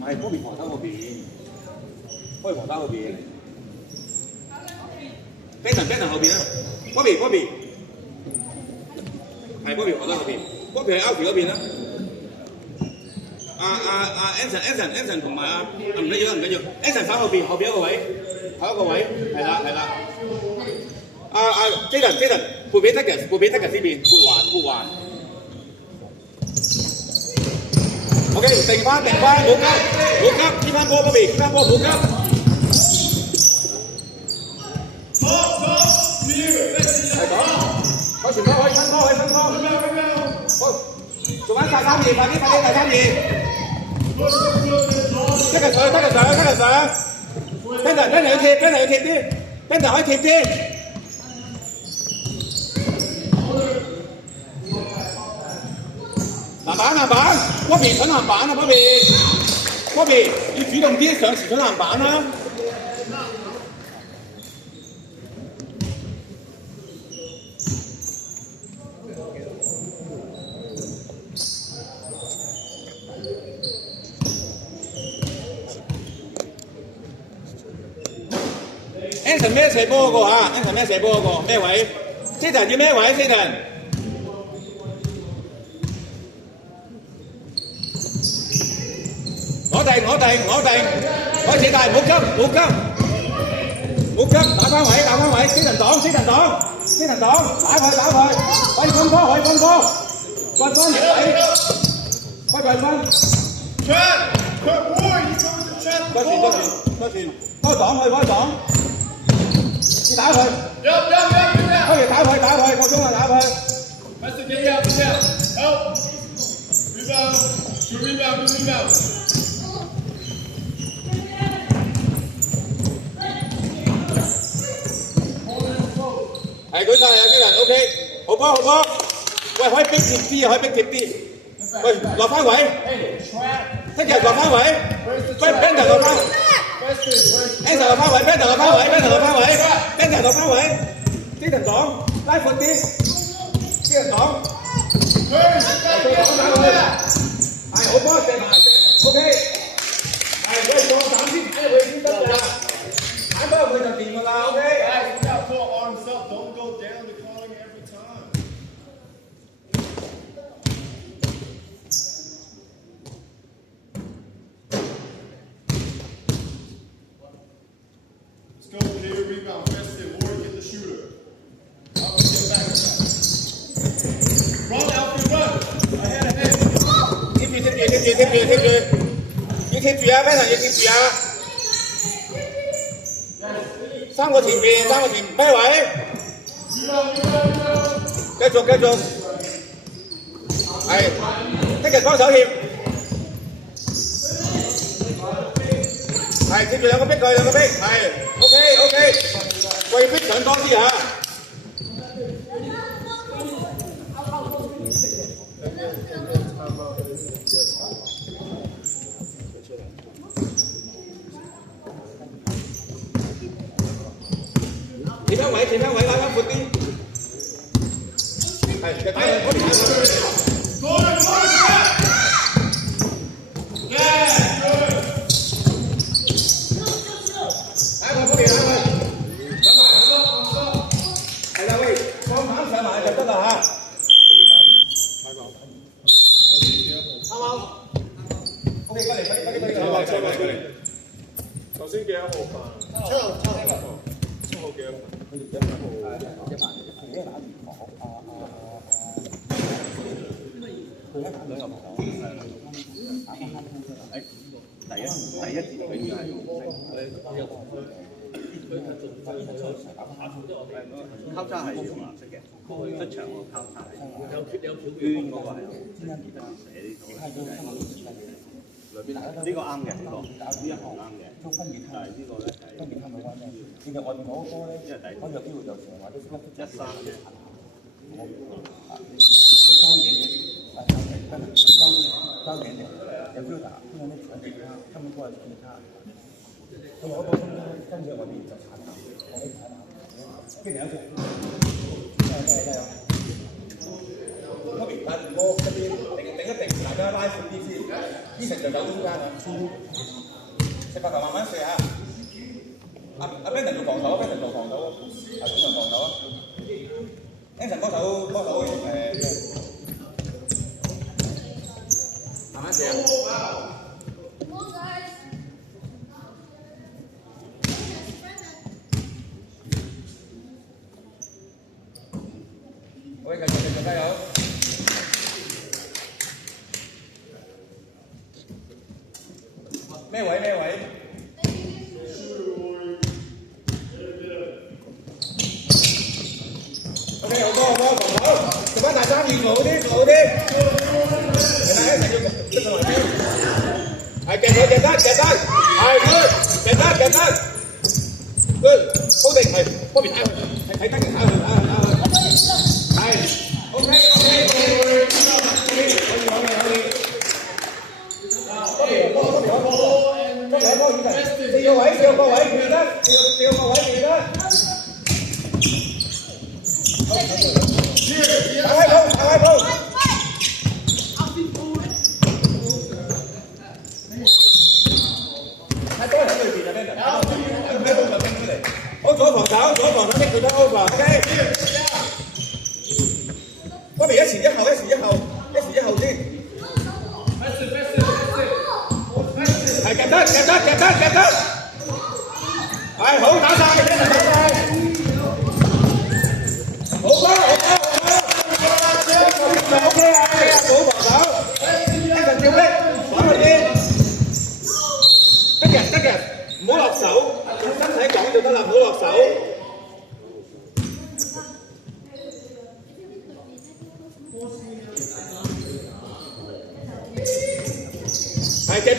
唔係嗰邊黃兜嗰邊，嗰邊黃兜嗰邊。Benson 後邊啦 ，Bobby， 係 Bobby 黃兜後邊 ，Bobby 係 Alfie 嗰邊啦。Anson 同埋唔緊要，Anson 反後邊一個位，係啦。Jaden 撥俾 Tucker 呢邊，撥環。OK， 定翻，冇急，呢翻波 Bobby， 呢翻波冇急。係講，開傳波可以分波，做翻大3-2，快啲大3-2。Tucker上。Benson 要貼啲 ，Benson 可以貼啲。籃板 ，Bobby 搶籃板啊 ，Bobby 要主動啲上前搶籃板啦。Anson 咩射波嗰個啊 ？Anson 咩射波嗰個？咩位 ？Jaden 要咩位 ？Jaden？我定，開始大，唔好急，打翻位，精神擋，打佢，可以分波，分多擋，你打佢，可以打佢，個鐘啊打佢。係舉晒啊！啲人 OK， 好波，喂，可以逼貼啲，喂，落翻位，Tucker落翻位 ，Benson 落翻，Anson落翻位 ，Benson落翻位，啲人擋，拉闊啲，啲人擋，係好波射埋 ，OK， 係喂，放膽先得㗎，打波佢就掂㗎啦 ，OK。Don't go down the calling every time. Let's go with the rebound. Preston, Ward, get the shooter. Alfie, get back. Run, Alfie, run. Ahead. 貼住啊 ，Benson 要貼住啊。三個前邊，咩位？繼續，係，聽日幫手協，係貼住兩個逼佢，係 ，OK， 喂逼上多啲嚇。前翻位，拉翻闊啲。係，嘅打嗰邊。打佢嗰邊，上埋，係啦，喂，放板上埋就得啦嚇。啱冇 ？OK， 過嚟。頭先幾多號飯？7號幾多？第一節永遠係交叉係用藍色嘅，出場個交叉圈嗰個係寫呢度。呢個啱嘅，呢一行啱嘅，但係呢個咧係。其實外面嗰個波咧，我有機會就成日話都13嘅。佢高一點點，高一點點，有機會打，因為呢場地他們過來踢他，咁我嗰邊跟住外面就鏟球，我呢鏟球，跟住有隻，加油！ Kobe，但我嗰邊定一定，大家拉闊啲先。Eason就走中間啊。食白球慢慢射下。阿 Brandon 做防守 ，Brandon 做防守，阿中場防守啊。Anson 幫手慢慢射啊。喂，繼續加油！咩位？OK， 好波，防守，做翻大三元好啲。係啦，一定要出上嚟先。係夾得，係 good，夾得 ，good， 好定係方面睇佢，係睇得嘅，睇佢。係 ，OK， 四個位，記得。打開鋪。太多人喺裏邊啊 ，Brandon， 喺度就拎出嚟。好，左防守拎佢得 over，OK。嗰邊一前一後先。係夾得。係好打晒，好波。OK 啊，好防守。一陣跳逼，反佢啲。得嘅，唔好落手，用身體講就得啦，唔好落手。係夾得。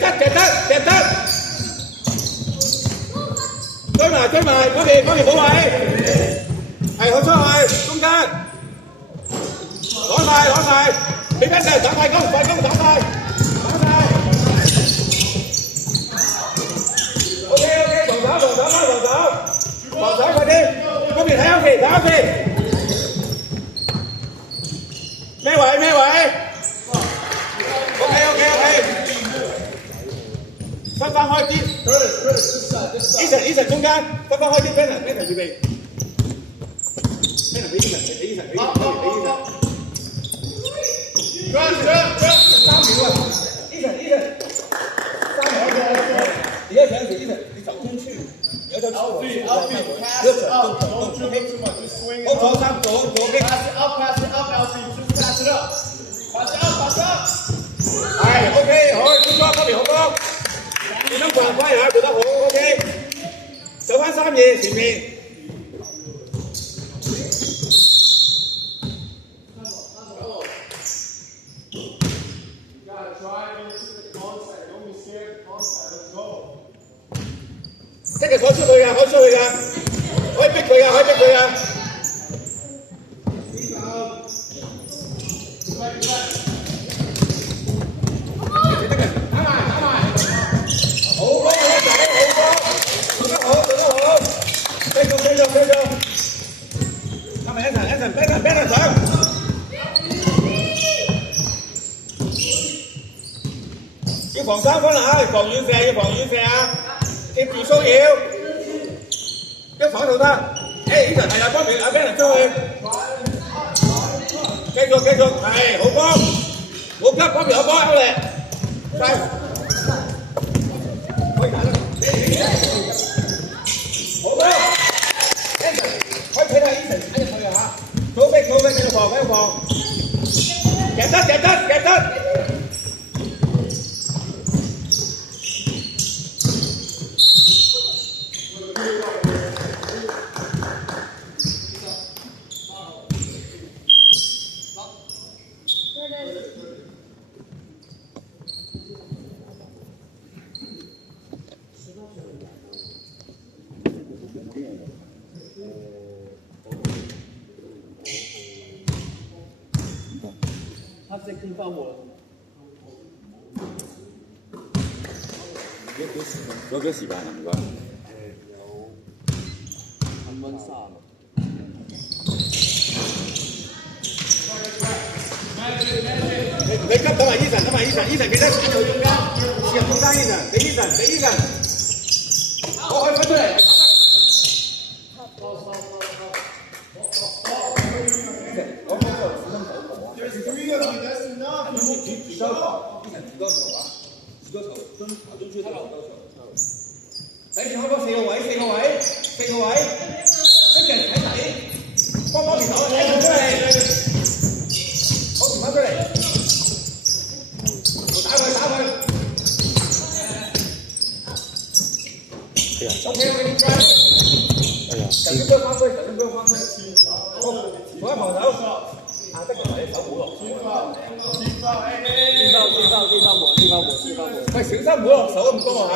追埋，嗰邊補位，係好出去，中間，攞晒，俾翻佢打快攻打晒。OK， 防守快啲，嗰邊睇屋企，咩位 ？OK， 分翻開啲。Eason 中間，分翻開啲 ，Brandon 預備。Brandon 俾 Eason。3秒啊 ！Eason， 3秒。而家上時 Eason，你走中區，有就出去。好左三左擊。係 OK， 好，中間嗰邊好波。你都過關下，做得好 ，OK。走翻3嘢前面。即係可以出去㗎，可以逼佢㗎。繼續，係咪Anson上？要防3分啊！防遠射啊！記住騷擾，一防就得。Eason 係啊，幫住阿 Brandon 出去。繼續，係好波，好急，幫住好波好嚟，快！可以打啦，好波。可以睇下 Eason 睇入去啊嚇，左逼繼續防，夾得。他直接盯翻我了。攞幾時間啊？唔該。有5分3。你急等埋 Eason， 等埋 Eason， 記得去中間，切入中間 Eason， 俾 Eason， 我可以分出嚟。睇住開波4個位，一人睇底，幫幫條手，睇出嚟，好傳翻出嚟，打佢。OK， 神經不要翻推，好，坐喺防守，得嘅係手好落，喂，小心唔好落手咁多嚇。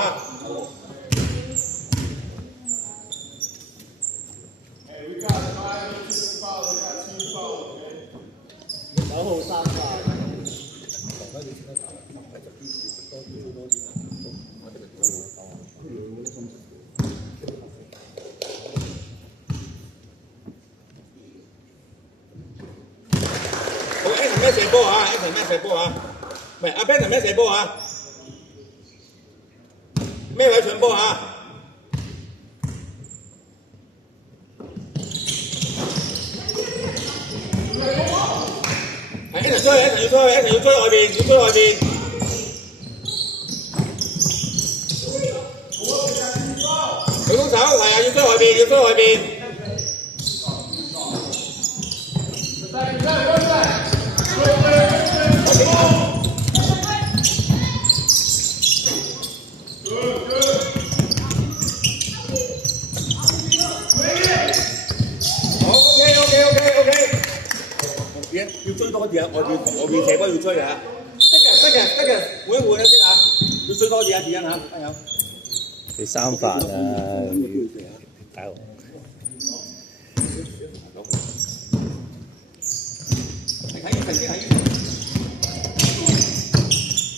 9號3發。好 ，Anthony 咩射波啊 ？Anthony 咩射波啊？唔係阿 Benson 咩射波啊？咩位上波啊？係 Anthony 要追外邊，佢攻手係啊，要追外邊。要追多啲啊！外邊斜波要追啊！得嘅，換一先啊！要追多啲啊！點啊？加油！你3發啊！大佬。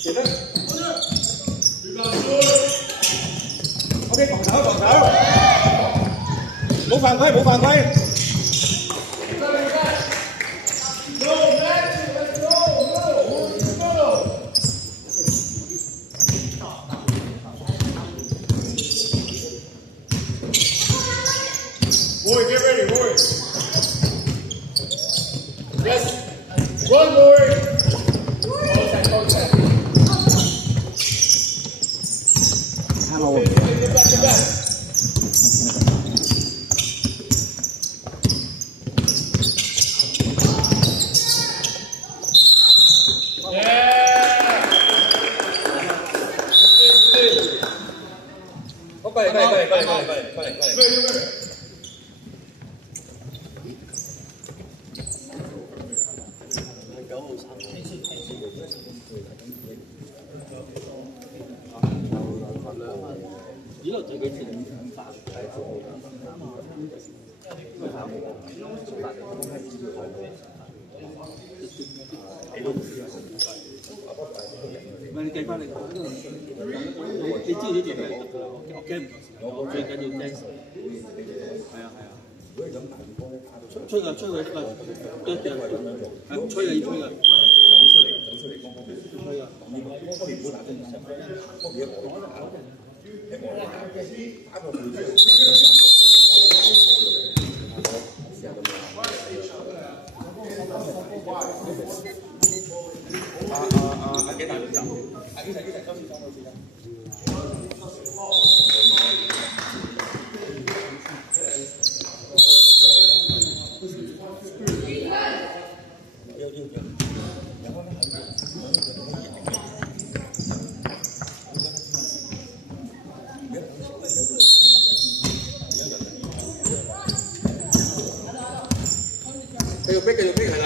記得。OK， 防守，冇犯規。Boy, get ready, boy. Yes. Run, boy. Hello. Get back. Yeah. 好，過嚟。呢度對佢前5發唔係你計翻你，你知道呢做咩得㗎啦？我驚唔夠時間，我最緊要 dance。係啊。吹佢，對，係吹啊，要吹啊。走出嚟，吹啊！幾大亂走？繼續逼係啦，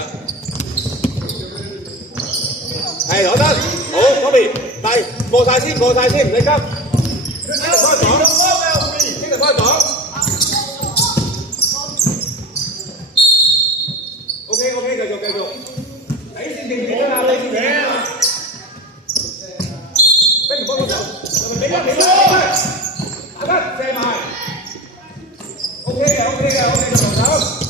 係攞得，好嗰邊，但係過晒先，唔使急，呢度幫佢擋，OK， 繼續，底線定住啊，底線停啊，跟住幫佢手，俾得，打得射埋 ，OK 嘅，就防守。